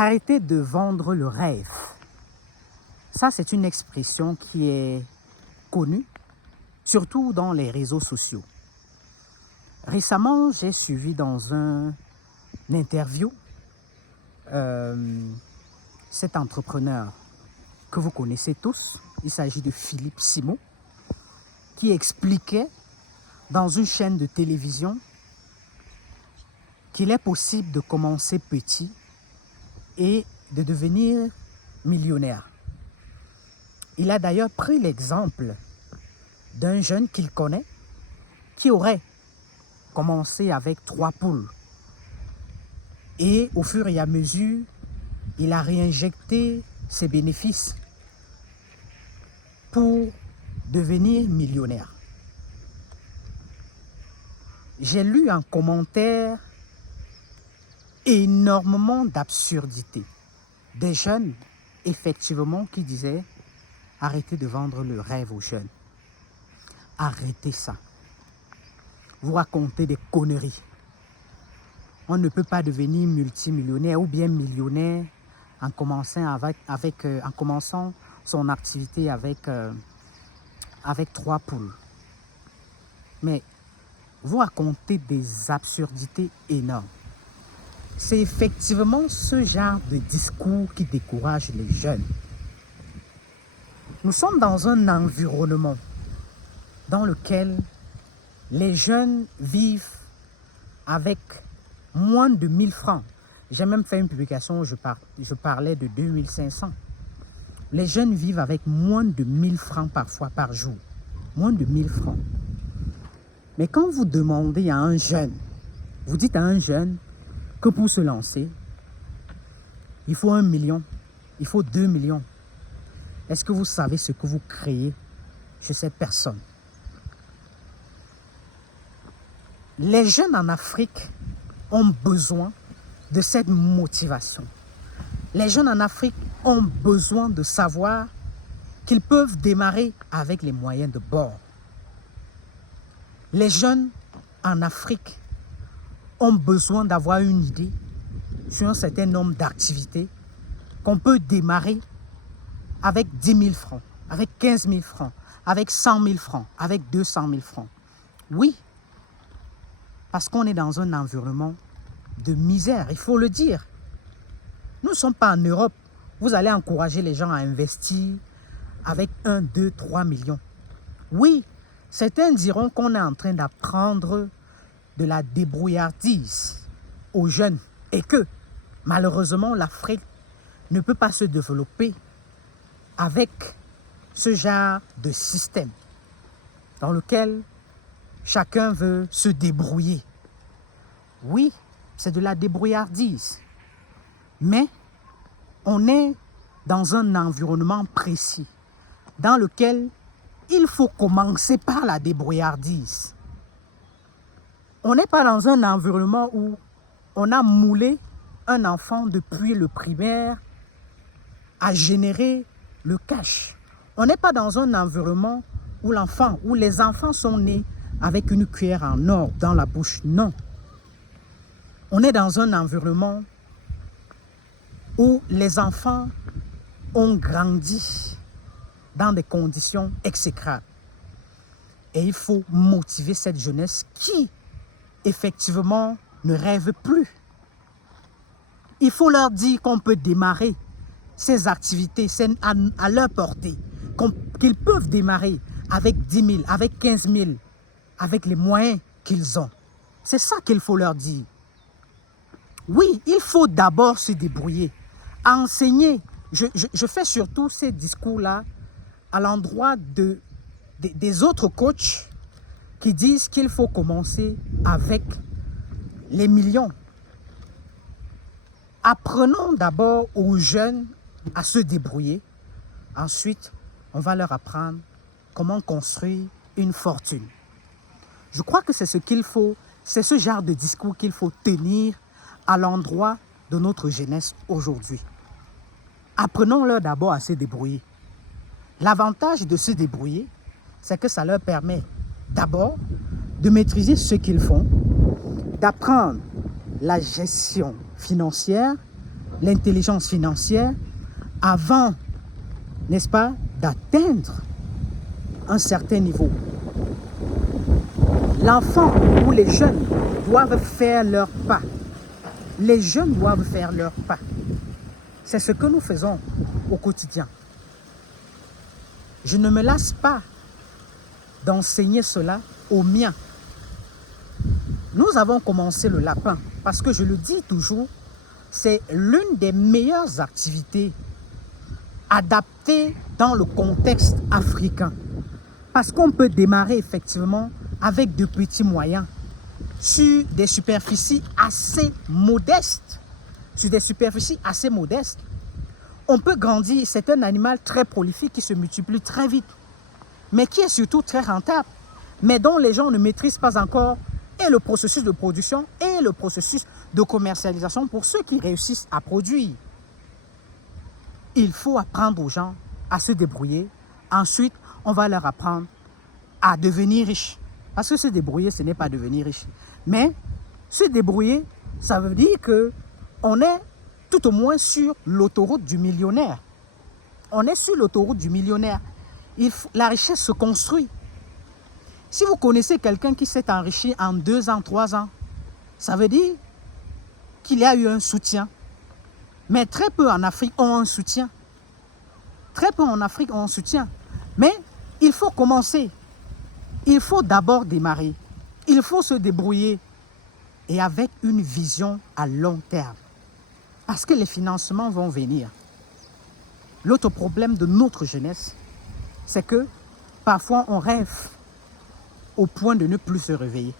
Arrêtez de vendre le rêve. Ça, c'est une expression qui est connue, surtout dans les réseaux sociaux. Récemment, j'ai suivi dans une interview cet entrepreneur que vous connaissez tous. Il s'agit de Philippe Simon, qui expliquait dans une chaîne de télévision qu'il est possible de commencer petit et de devenir millionnaire. Il a d'ailleurs pris l'exemple d'un jeune qu'il connaît qui aurait commencé avec 3 poules. Et au fur et à mesure, il a réinjecté ses bénéfices pour devenir millionnaire. J'ai lu en commentaire énormément d'absurdités. Des jeunes, effectivement, qui disaient « Arrêtez de vendre le rêve aux jeunes. Arrêtez ça. Vous racontez des conneries. On ne peut pas devenir multimillionnaire ou bien millionnaire en commençant son activité avec 3 poules. Mais vous racontez des absurdités énormes. C'est effectivement ce genre de discours qui décourage les jeunes. Nous sommes dans un environnement dans lequel les jeunes vivent avec moins de 1000 francs. J'ai même fait une publication où je parlais de 2500. Les jeunes vivent avec moins de 1000 francs parfois par jour. Moins de 1000 francs. Mais quand vous demandez à un jeune, vous dites à un jeune que pour se lancer, il faut 1 million, il faut 2 millions. Est-ce que vous savez ce que vous créez chez cette personne? Les jeunes en Afrique ont besoin de cette motivation. Les jeunes en Afrique ont besoin de savoir qu'ils peuvent démarrer avec les moyens de bord. Les jeunes en Afrique ont besoin d'avoir une idée sur un certain nombre d'activités qu'on peut démarrer avec 10 000 francs, avec 15 000 francs, avec 100 000 francs, avec 200 000 francs. Oui, parce qu'on est dans un environnement de misère, il faut le dire. Nous ne sommes pas en Europe. Vous allez encourager les gens à investir avec 1, 2, 3 millions. Oui, certains diront qu'on est en train d'apprendre de la débrouillardise aux jeunes et que, malheureusement, l'Afrique ne peut pas se développer avec ce genre de système dans lequel chacun veut se débrouiller. Oui, c'est de la débrouillardise. Mais on est dans un environnement précis dans lequel il faut commencer par la débrouillardise. On n'est pas dans un environnement où on a moulé un enfant depuis le primaire à générer le cash. On n'est pas dans un environnement où les enfants sont nés avec une cuillère en or dans la bouche. Non. On est dans un environnement où les enfants ont grandi dans des conditions exécrables. Et il faut motiver cette jeunesse qui, effectivement, ne rêve plus. Il faut leur dire qu'on peut démarrer ces activités à leur portée, qu'ils peuvent démarrer avec 10 000, avec 15 000, avec les moyens qu'ils ont. C'est ça qu'il faut leur dire. Oui, il faut d'abord se débrouiller, enseigner. Je fais surtout ces discours-là à l'endroit des autres coachs qui disent qu'il faut commencer avec les millions. Apprenons d'abord aux jeunes à se débrouiller. Ensuite, on va leur apprendre comment construire une fortune. Je crois que c'est ce qu'il faut, c'est ce genre de discours qu'il faut tenir à l'endroit de notre jeunesse aujourd'hui. Apprenons-leur d'abord à se débrouiller. L'avantage de se débrouiller, c'est que ça leur permet d'abord de maîtriser ce qu'ils font, d'apprendre la gestion financière l'intelligence financière avant, n'est-ce pas, d'atteindre un certain niveau. L'enfant ou les jeunes doivent faire leur pas. Les jeunes doivent faire leur pas. C'est ce que nous faisons au quotidien. Je ne me lasse pas d'enseigner cela aux miens. Nous avons commencé le lapin parce que je le dis toujours, c'est l'une des meilleures activités adaptées dans le contexte africain. Parce qu'on peut démarrer effectivement avec de petits moyens sur des superficies assez modestes. Sur des superficies assez modestes, on peut grandir. C'est un animal très prolifique qui se multiplie très vite, mais qui est surtout très rentable, mais dont les gens ne maîtrisent pas encore et le processus de production et le processus de commercialisation pour ceux qui réussissent à produire. Il faut apprendre aux gens à se débrouiller. Ensuite, on va leur apprendre à devenir riches. Parce que se débrouiller, ce n'est pas devenir riche. Mais se débrouiller, ça veut dire qu'on est tout au moins sur l'autoroute du millionnaire. On est sur l'autoroute du millionnaire. La richesse se construit. Si vous connaissez quelqu'un qui s'est enrichi en 2 ans, 3 ans, ça veut dire qu'il y a eu un soutien. Mais très peu en Afrique ont un soutien. Très peu en Afrique ont un soutien. Mais il faut commencer. Il faut d'abord démarrer. Il faut se débrouiller. Et avec une vision à long terme. Parce que les financements vont venir. L'autre problème de notre jeunesse, c'est que parfois on rêve au point de ne plus se réveiller.